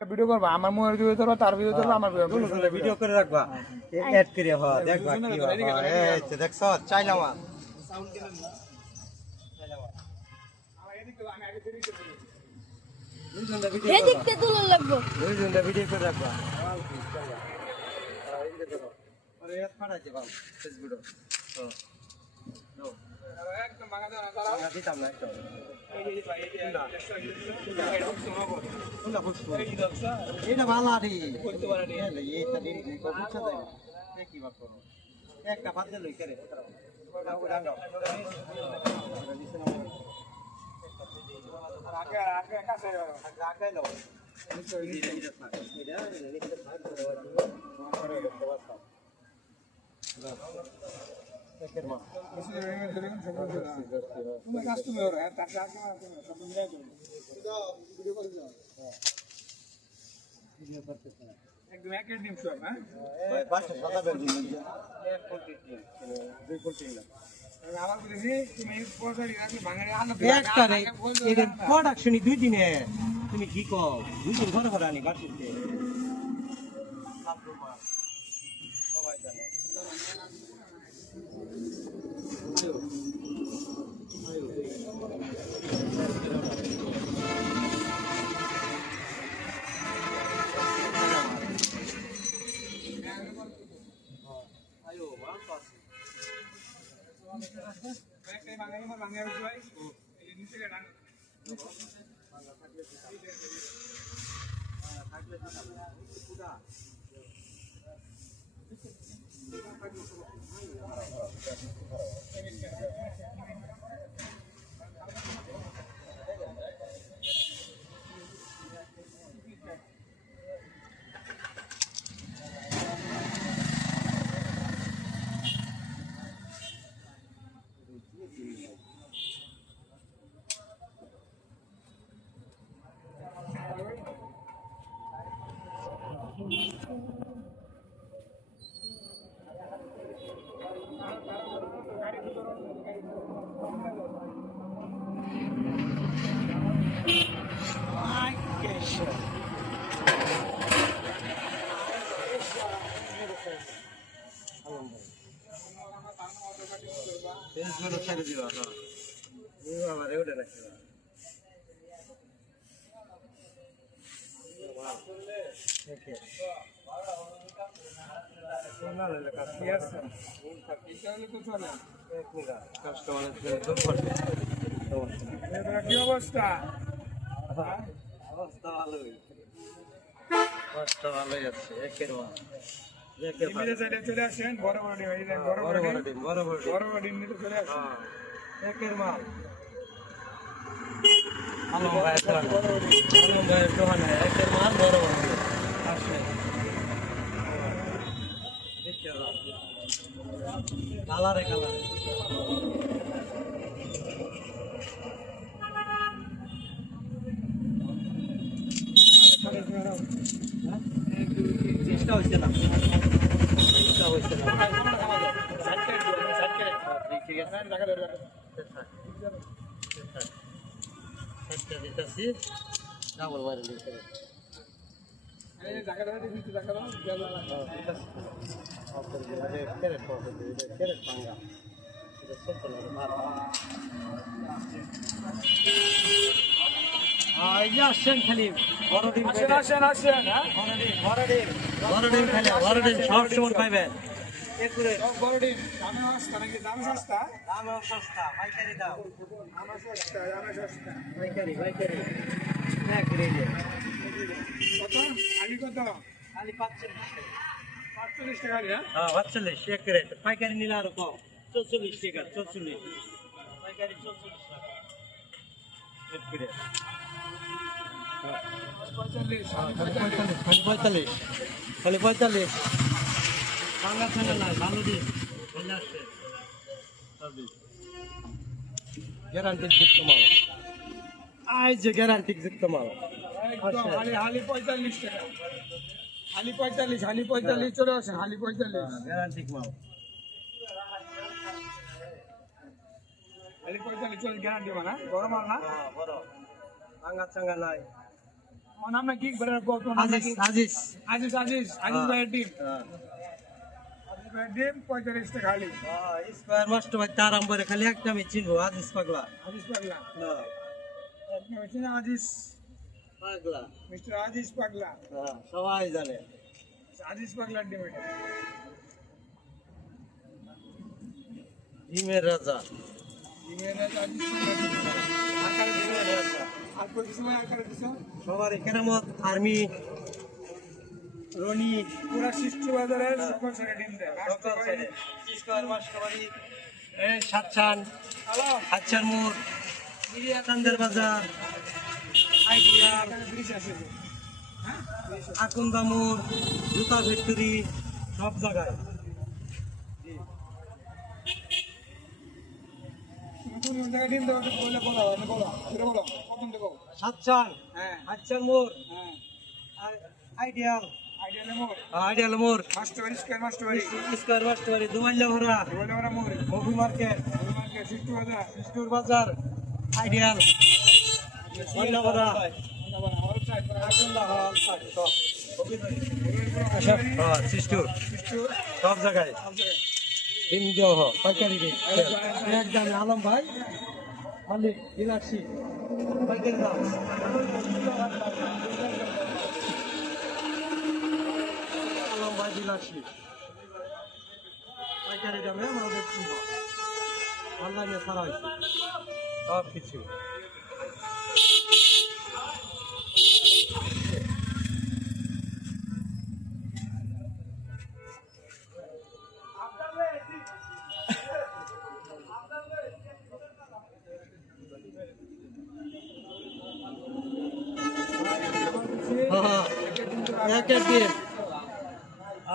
Video করবা আমার mobile video করবা তার ভিডিও করবা আমার ভিডিও করে রাখবা এড করে হ দেখবা কি হয় এই তো দেখছ চাইলাম সাউন্ড কেন এদিকতে তুলন লাগবো ভিডিও করে রাখবা আরে এত ফাটাইছে বাবা ফেসবুক তো একদম ভাঙা দাও না তারা দিতাম না একদম এটা ভালো আরে এইটা দেরি নেই বুঝছ তাই কি বাপ একটা বাদ দিলই করে আগে আগে কাছে আগে লো তুমি কাস্টমার হ্যাঁ তার আগে সব মিলাই দাও ভিডিও করে দাও ভিডিও করতেছ একদম এক নিমিষ হ্যাঁ ভাই বাসা সাদা বেল দিন এক কোটি দুই কোটি না আমার বুঝি তুমি পয়সারি রাখলে ভাঙারে আনো একটা রে এর প্রোডাকশনই দুই দিনে তুমি কি কও দুই দিন ঘরে ঘরে আনি বাড়িতে সবাই জানে আয়ো মাল পাস একটা ভাঙারে আমার ভাঙারে ভাই এই নিচে ডান ফেসবুকে ছেড়ে দিবা না এই আমার এউডে নাকি ওকে না না কাজ ইয়েস এটা হলে তো চলে এক মিনিট কাস্টমারের দূর করতে এটা কি অবস্থা অবস্থা ভালোই অবস্থা ভালোই আছে একের মা ডিমে সাইডে চলে আসেন বড় বড় ডিম এই দেখেন বড় বড় ডিম বড় ডিম নিতে চলে আসেন একের মাল আলম ভাই দোকানে একের মাল বড় বড় আসে দেখতে দাও কালারে চেষ্টা হচ্ছে না ঠিক আছে দিতেছি ডাবল মারে দিতে এই জায়গা ধরে দিতে জায়গা দাও ক্যারেট পাঙ্গা এটা সত্য আসেন খালি বড় ডিম আসেন হ্যাঁ বড় ডিম সব সময় পাইবেন বড় ডিম দামে সস্তা নাকি দাম সস্তা দামও সস্তা পাইকারি দাম আমার সস্তা দামে সস্তা পাইকারি এক রেটে কত আলি কত খালি 45 টাকা হ্যাঁ 45 এক রেট পাইকারি নিলে আরো কম 44 টাকা 44 পাইকারি 44 টাকা এক রেট 45 খালি 45 বাংলা চ্যানেল নাই ভালো দিন চলে আসছে গ্যারান্টি যুক্ত মাল আই যে গ্যারান্টি যুক্ত মাল একদম হালি 45 টাকা হালি 45 চলে আসেন হালি 45 গ্যারান্টি মাল হালি 45 চলে গ্যারান্টি মানা বড় মাল না বড় ভাঙা চাঙ্গা নাই আমার নাম না কি বলে কত নাম আজিজ নাকি আজিজ আজিজ আজিজ আজিজ ভাইয়ের ডিম হ্যাঁ আজিজ ভাইয়ের ডিম 45 টাকা খালি স্কয়ার মাস্টার ভাই তার আমবারে খালি একটা আমি চিনবো আজিজ পাগলা আজিজ পাগলা হ্যাঁ আপনি হচ্ছেন আজিজ পাগলা মিস্টার আজিজ পাগলা হ্যাঁ সবাই জানে আজিজ পাগলার ডিম এটা ডিমের রাজা ডিমের আজিজ পাগলার ডিম আকারে ডিমের রাজা আর কত সময় আকারে দিছো সবার কেরামত আর্মি রনি পুরা সৃষ্টি বাজারের সকল ছেড়ে ডিম দেয় সকাল ছেড়ে স্কয়ার মাস্টার বাড়ি এই সাতছান হ্যালো হাচ্ছার মোড় কান্দের বাজার আইডিয়া এখানে ব্রিজ আছে তো। হ্যাঁ আকন্দা মোড় জুতা ফ্যাক্টরি সব জায়গায় নতুন জায়গায় ডিম দেওয়া তো বলে বলো বলো বলো প্রথম দেখো সাতছান হ্যাঁ হাচ্ছার মোড় হ্যাঁ আইডিয়াল আইডিয়ালে মোড় আইডিয়াল মোড় মাস্টার বাড়ি স্কয়ার মাস্টার বাড়ি স্কয়ার মাস্টার বাড়ি দুমাইলা ভরা বলে ওরা মোড় মফি মার্কেট মার্কেট সৃষ্টি বাজার স্টোর বাজার আইডিয়াল ময়লা ভরা আকন্দা হল সিস্টুর সব জায়গায় ডিম দেওয়া পাইকারি রেট একদম আলম ভাই মালিক ডিলারশিপ পাইকারি দাম আলম ভাই ডিলারশিপ পাইকারি দামে আমাদের অনলাইনে ছাড়া হয়েছে সব কিছু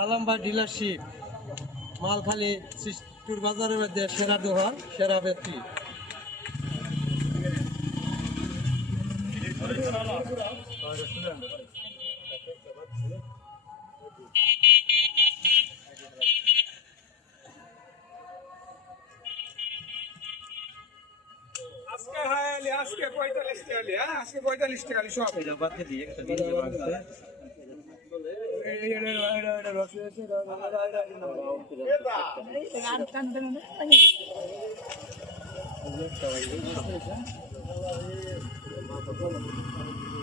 আলমবাগ ডিলারশিপ মাল খালি সিস্টুর বাজারের মধ্যে সেরা দোকান সেরা ব্যক্তি আজকে হায়ালি আজকে 45 টাকা লি হ্যাঁ আজকে 45 টাকা লি সব এটা বাদ দিয়ে একটা দিন যে বাড়ছে এটা রস আছে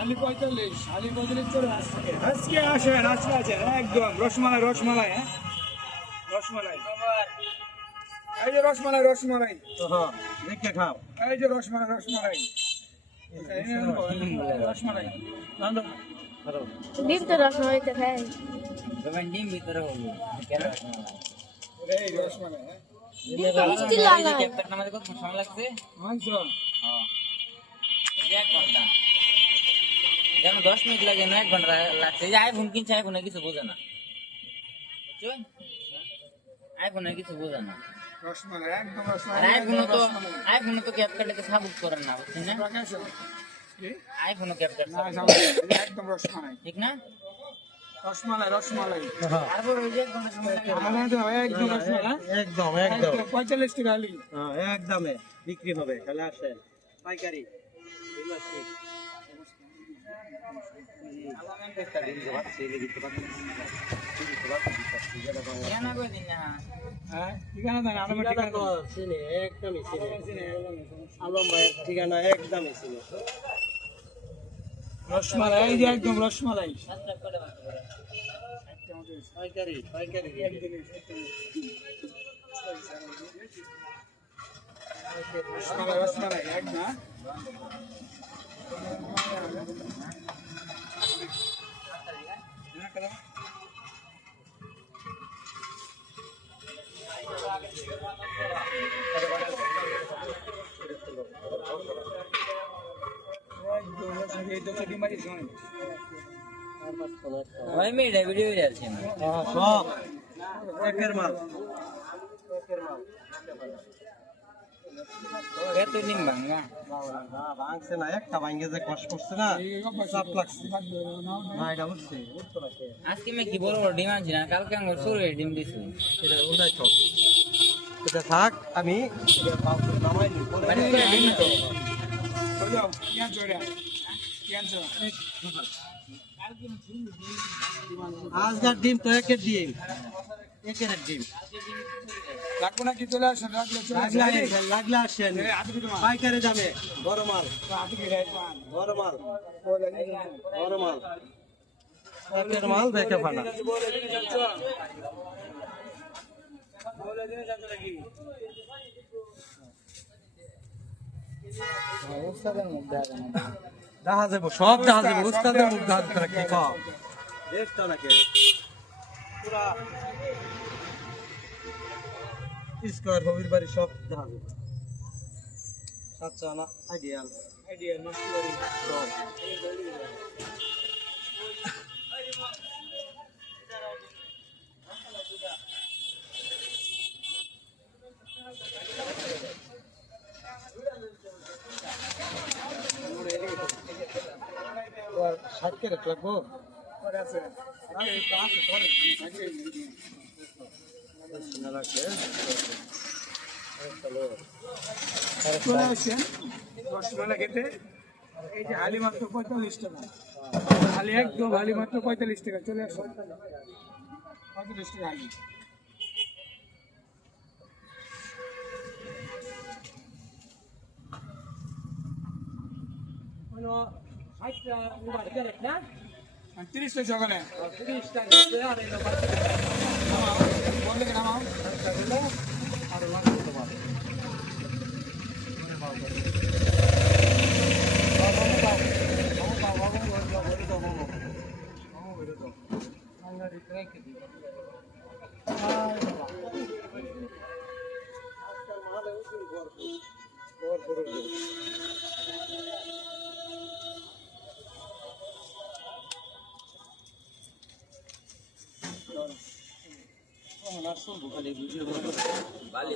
আলি 45 আলি 45 চলে আজকে আসেন আজকে আছেন একদম রসমালাই রসমালাই হ্যাঁ রসমালাই এই যে রসমালাই রসমালাই হ্যাঁ দেখে খাও এই যে রসমালাই রসমালাই রসমালাই ডিম তো রসমালাই তো খাই ডিম ভিতরে হলো এই রসমালাই হ্যাঁ মিষ্টি লাগে ক্যাপ্টেন আমাদের কত সময় লাগছে মাংস হ্যাঁ 1 ঘন্টা যেন 10 মিনিট লাগে না 1 ঘন্টা লাগছে যে আইফোন কিনছে আইফোনে কিছু বোঝে না বুঝছো আইফোনে কিছু বোঝে না রসমালাই একদম আর রসমালাই আইফোনে তো ক্যাপকাটে সাবুক করেন না বুঝছেন না আইফোনে ক্যাপকাট না একদম রসমালাই ঠিক না রসমালাই রসমালাই তারপর ওই যে 1 ঘন্টা সময় লাগে আমাদের একদম রসমালাই একদম একদম 45 টাকা আলি হ্যাঁ একদমে বিক্রি হবে তাহলে আসেন পাইকারি ডিলারশিপ কেন করে দিন না হ্যাঁ ঠিকানা দেন আমার ঠিকানা দেন। চিনি একদমই চিনি আলম ভাইয়ের ঠিকানা একদমই চিনি রসমালাই এই যে একদম রসমালাই সাবস্ক্রাইব করে বাকি পাইকারি পাইকারি রসমালাই রসমালাই একদম ওই মেয়ে ভিডিও যাচ্ছে না সব একের মাল এত ডিম ভাঙা ভাঙছে না একটা ভাঙে যে কষ্ট করছে না চাপ লাগছে না এটা বুঝছি বুঝতো না কে আজকে আমি কি বড় বড় ডিম আনছি না কালকে আমি সরে ডিম দিছি এটা উল্টাই থাক এটা থাক আমি নামাই নি পরে মানে করে ডিম তো Olha, e agora? কি আনছো? আজকাল ডিম তো একের ডিম, একের ডিম। লাগবো নাকি? চলে আসেন, রাখলে চলে আসেন। লাগলে আসেন, পাইকারি দামে বড় মাল, বড় মাল, বড় মাল, একের মাল দেখে ফানা। দেখা যাবো, সব দেখা যাবো, উস্তাদের মুখ দেখা যাবে কি কম দেখতো নাকি পুরা স্কোয়ার হবির বাড়ি সব দেখা যাবে। সাতশো আনা আইডিয়াল, আইডিয়া নষ্ট করি। সব তো আর 60 ক্যারেট লাগবো। পরে আছে। চলে আসেন রসমালাই খেতে। এই যে হালি মাত্র 45 টাকা, হালি একদম হালি মাত্র 45 টাকা। চলে আসুন, 45 টাকা হালি। কোনো 60 টা উবার ক্যারেট না, 30 টাকা সকালে 30 টা দিতে আর এলো বললে নামাও। আর লাগবে তোমার। বালি